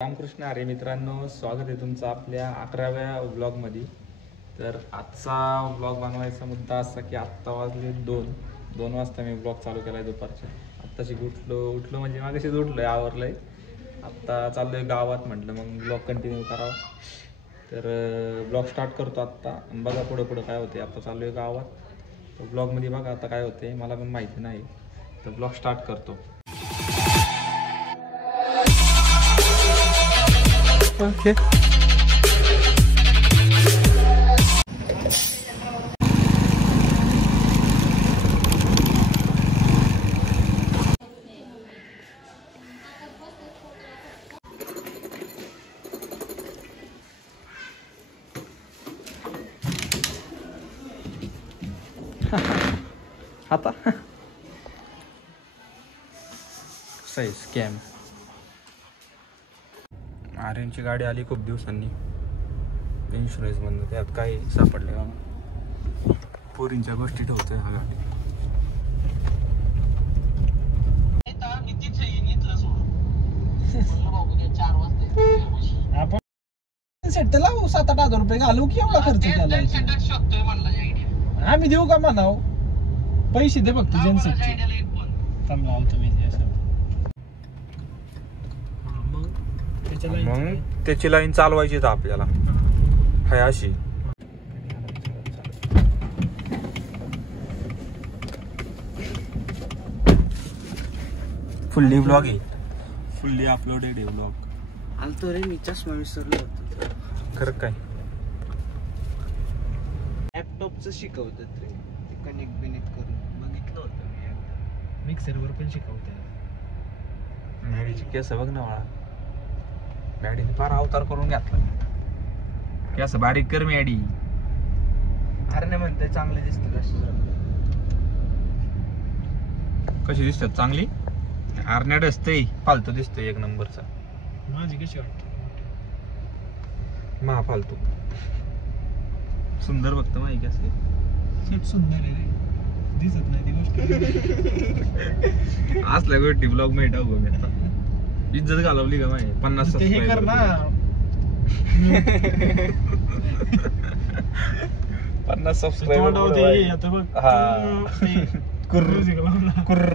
रामकृष्ण हरी मित्रांनो, स्वागत आहे तुमचं आपल्या 11व्या व्लॉगमध्ये. तर आजचा व्लॉग बनवायचा मुद्दा असा की आत्ता वाजले 2 वाजता मी व्लॉग चालू केला आहे दुपारच्या. आत्ताशी उठलो म्हणजे मागाशीच उठलो आहे, आवरलं आहे. आत्ता चाललो आहे गावात, म्हटलं मग व्लॉग कंटिन्यू करावा. तर व्लॉग स्टार्ट करतो आत्ता, बघा पुढं काय होते. आता चाललो आहे गावात, तर व्लॉगमध्ये बघा आता काय होते, मला पण माहिती नाही. तर व्लॉग स्टार्ट करतो. ओके आता सही स्कॅम. आर्यनची गाडी आली खूप दिवसांनी इन्शुरन्स बंद, त्यात काही सापडले का पोरींच्या गोष्टी ठेवतोय हा गाडी. आपण सेटला 7-8 हजार रुपये घालू की एवढा खर्च केला. आम्ही देऊ का म्हणाव, पैसे दे फक्त जनसेटचे. मग त्याची लाईन चालवायची तर आपल्याला हाय अशी. फुल्ली ब्लॉग आहे, फुल्ली अपलोडेड आहे ब्लॉग. आलतो रे मी, चष्मा विसरलो होतो. खरं काय लॅपटॉपचं शिकवतात रे, ते कनेक्ट करून बघितलं होतं मी. मिक्सरवर पण शिकवतात. मॅडीची केस बघ ना मला, मॅडीने फार अवतार करून घातला. केस बारीक कर मॅडी. अरे नाही म्हणते चांगले दिसते. कशी दिसतात चांगली? आरण्याड असते, फालतू दिसतोय एक नंबरचा. माझी कशी वाटते? मा फालतू. सुंदर बघतो माहिती असते. सेट सुंदर आहे रे, दिसत नाही ती गोष्ट. असल्या गोष्टी ब्लॉग मध्ये टाकू मी आता. इज्जत घालवली का माहिती. 50 सबस्क्राइबर ना. 50 सबस्क्राइबर आता बघ. हा कुर्र.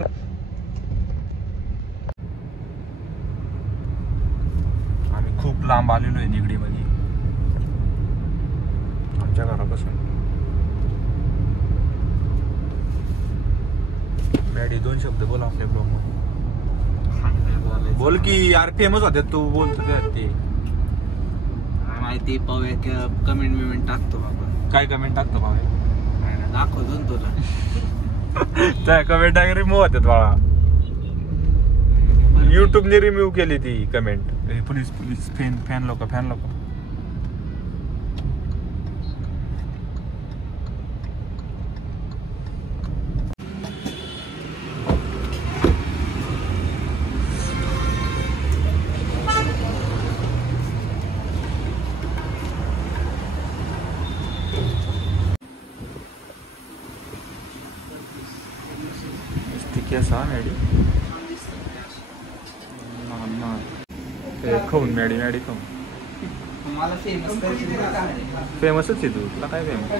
आम्ही खूप लांब आलेलो आहे निगडीमध्ये आमच्या घरापासून. मॅडी 2 शब्द बोल आपल्या ब्लॉग मध्ये. बोल की यार, फेमस होते तू, बोलतो ते माहिती. पाहूया कमेंट टाकतो बाबा. काय कमेंट टाकतो बाबा? दाखवतो ना तुला. त्या कमेंट रिमूव्ह होतात बाळा. युट्यूबने रिमूव्ह केली ती कमेंट. पोलीस फॅन लोक. केस हा मॅडी खाऊन मॅडी खाऊन. मला फेमसच आहे तू, तुला काय फेमस?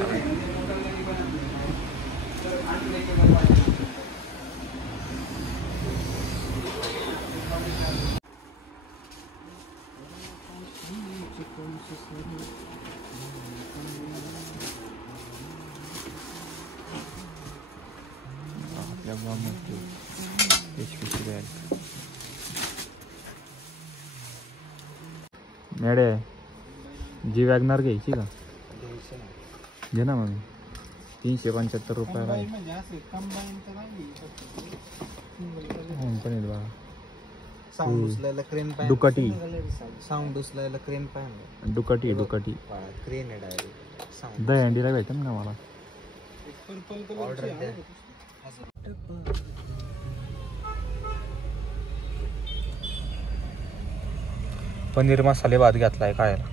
आपल्या ब्लॉगमध्ये HP बॅग. मॅडे जी वॅगनार घ्यायची का? घे ना मग. 375 रुपयाला आहे. पण येईल बघा. साऊंड उचलायला क्रेन पाय. डुकाटी. साऊंड उचलायला क्रेन पाय. डुकाटी क्रेन आहे डायरेक्ट. दहीहंडीला भेटेल ना मला. ऑर्डर द्या. पनीर मसाले भात घातलाय खायला.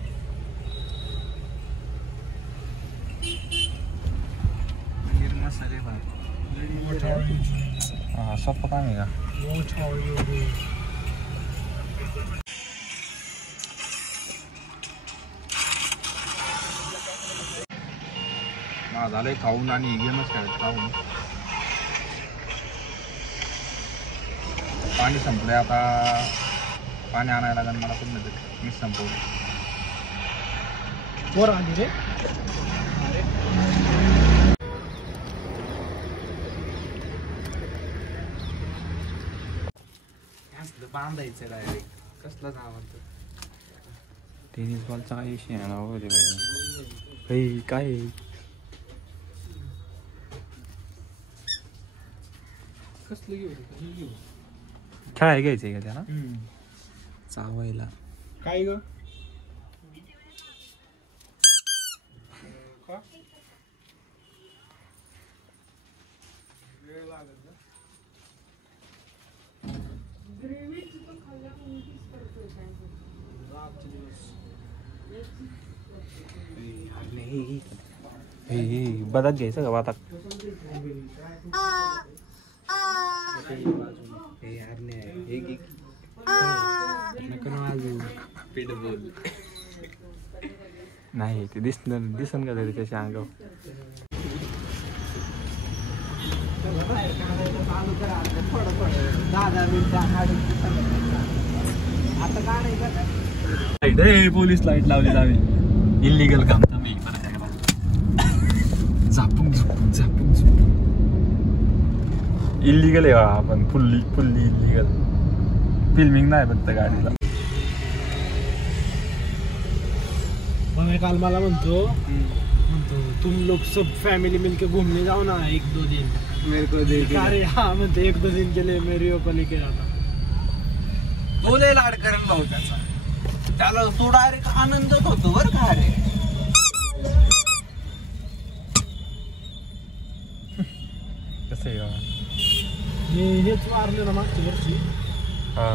पनीर मसाले भात. हा सोपं काम आहे का? हा झालंय खाऊन आणि गेमच खेळायचं खाऊन. पाणी संपलंय आता, पाणी आणायला लागेल मला पण नाही, मी संपवलं. वर आली रे. असलं बांधायचं डायरेक्ट कसलं धावत. टेनिस बॉलचा काही विषय आहे ना वगैरे भाई काय कसलं घेऊ खेळाय घ्यायचंय का त्याला चावायला. काय ग वेळ लागेल का? बदात घ्यायचं का बाता. नाही ते दिसन का तरी त्याच्या अंगावर. पोलीस लाईट लावली आम्ही इलिगल काम तुम्ही झापून झुपून झापून झुपून इलिगल आहे आपण फुल्ली इलिगल. फिल्मिंग नाही फक्त गाडीला. काल मला म्हणतो तुम लोग सब फैमिली मिलके घूमने जाओ ना 1-2 दिन मेरे को दे. अरे हाँ म्हणते 1-2 दिन के लिए मेरी को लेके जाता. तो लय लाड करेन भाऊ त्याला तो डायरेक्ट आनंदच होतो बरं का रे. कसं आहे हेच मारले ना मागच्या वर्षी. हा